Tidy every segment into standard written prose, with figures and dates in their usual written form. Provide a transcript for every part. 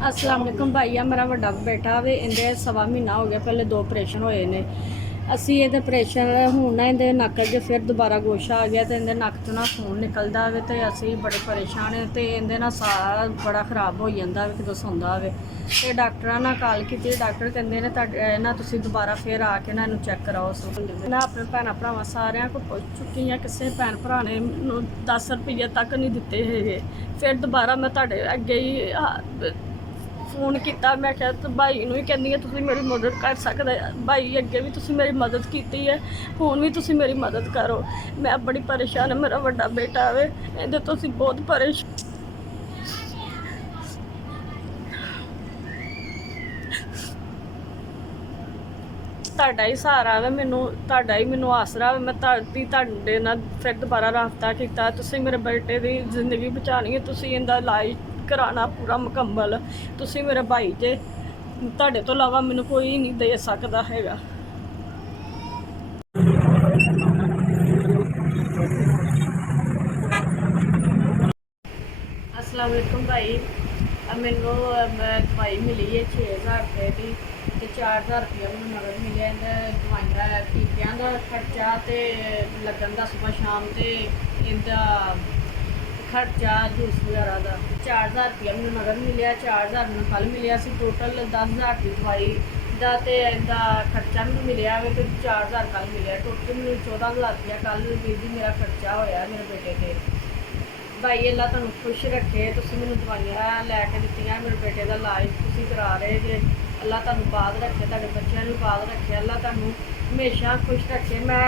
अस्सलाम वालेकुम भाईया। मेरा वड्डा बेटा वे इंदे सवा महीना हो गया, पहले 2 ऑपरेशन होए ने। असी ये ऑपरेशन हूँ ना इंदे नक्क च फिर दोबारा गोशा आ गया तो इंदे नक्क चों ना खून निकलदा वे ते असी बड़े परेशान है ते इंदे ना साह बड़ा खराब हो जाता वे कदों सौंदा वे ते डॉक्टरां नाल कॉल कीती। डॉक्टर कहंदे ने तुहाडे ना तुसी दोबारा फिर आके ना इनू चेक कराओ। मैं अपने भैन भरावां सारिਆਂ को पुछ चुकी हाँ, किसी भैन भरा ने मैनूं 10 रुपये तक नहीं दिते है। फिर दोबारा मैं तुहाडे अगे ही फोन किया। मैं क्या भाई नूं ही कहनी है तुसीं मेरी मदद कर सकदे। भाई अगे भी तुसीं मेरी मदद की है, हुण भी तुसीं मेरी मदद करो। मैं बड़ी परेशान है, मेरा वड्डा बेटा वे इहदे तो असीं बहुत परेशान। ਤੁਹਾਡਾ ਹੀ ਸਹਾਰਾ ਵੇ, ਤੁਹਾਡਾ ਹੀ ਮੈਨੂੰ ਆਸਰਾ ਵੇ। ਮੈਂ ਤੁਹਾਡੇ ਨਾਲ ਫਿਰ ਦੁਬਾਰਾ ਰਾਬਤਾ ਕੀਤਾ। ਤੁਸੀਂ ਮੇਰੇ ਬੇਟੇ ਦੀ ਜ਼ਿੰਦਗੀ ਬਚਾਉਣੀ ਹੈ, ਤੁਸੀਂ ਇਹਦਾ ਇਲਾਜ ਕਰਾਉਣਾ ਪੂਰਾ ਮੁਕੰਮਲ। ਤੁਸੀਂ ਮੇਰੇ ਭਾਈ ਜੇ, ਤੁਹਾਡੇ ਤੋਂ ਇਲਾਵਾ ਮੈਨੂੰ ਕੋਈ ਨਹੀਂ ਦੇ ਸਕਦਾ ਹੈਗਾ। अस्सलाम वालेकुम भाई। मैनू दवाई मिली है 6000 रुपये की, तो 4000 रुपया मैंने नगद मिले। दवाइयां टीकियां का खर्चा तो लगन का सुबह शाम तो इनका खर्चा जूस वगैरह का 4000 रुपया मैंने नगद मिले। 4000 मैंने कल मिले सी। टोटल 10000 की दवाई का तो इनका खर्चा मैंने मिले तो 4000 कल मिले। टोटल मैंने 14000 रुपया कल भी मेरा खर्चा होया मेरे बेटे के। भाई अल्लाह तुहानू खुश रखे। तुसीं मैनूं दवाइयां लैके दित्तियां, मेरे बेटे का इलाज तुसीं करा रहे जे। अल्लाह तुहानू बाद रखे, तुहाडे बच्चों नूं बाद रखे। अल्लाह तुहानू हमेशा खुश रखे। मैं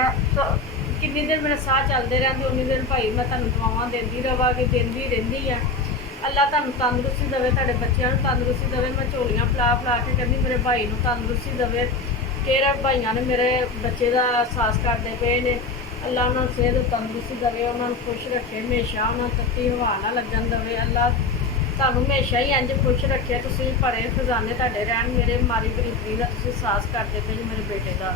किन्नी देर मेरा साह चलते रहंदे उन्नी देर भाई मैं तुहानू दुआवां देंदी रहांगी, देंदी रहिंदी आ। अल्लाह तुहानू तंदुरुस्ती देवे, तुहाडे बच्चों नूं तंदुरुस्ती देवे। मैं झोलियां फला फला के कहंदी मेरे भाई नूं तंदुरुस्ती देवे। केरा भाइयां ने मेरे बच्चे का एहसास करते पे ने। अल्लाह उन्होंने सेहत तंदुरुस्ती देवे, उन्होंने खुश रखे हमेशा, उन्होंने तत्ती हवा ना लगन देवे। अल्लाह तुहानू हमेशा ही इंज खुश रखे। तुसीं भरे खजाने तुहाडे रहन। मेरे मारी गरीबी का तुसीं एहसास करते पे मेरे बेटे का।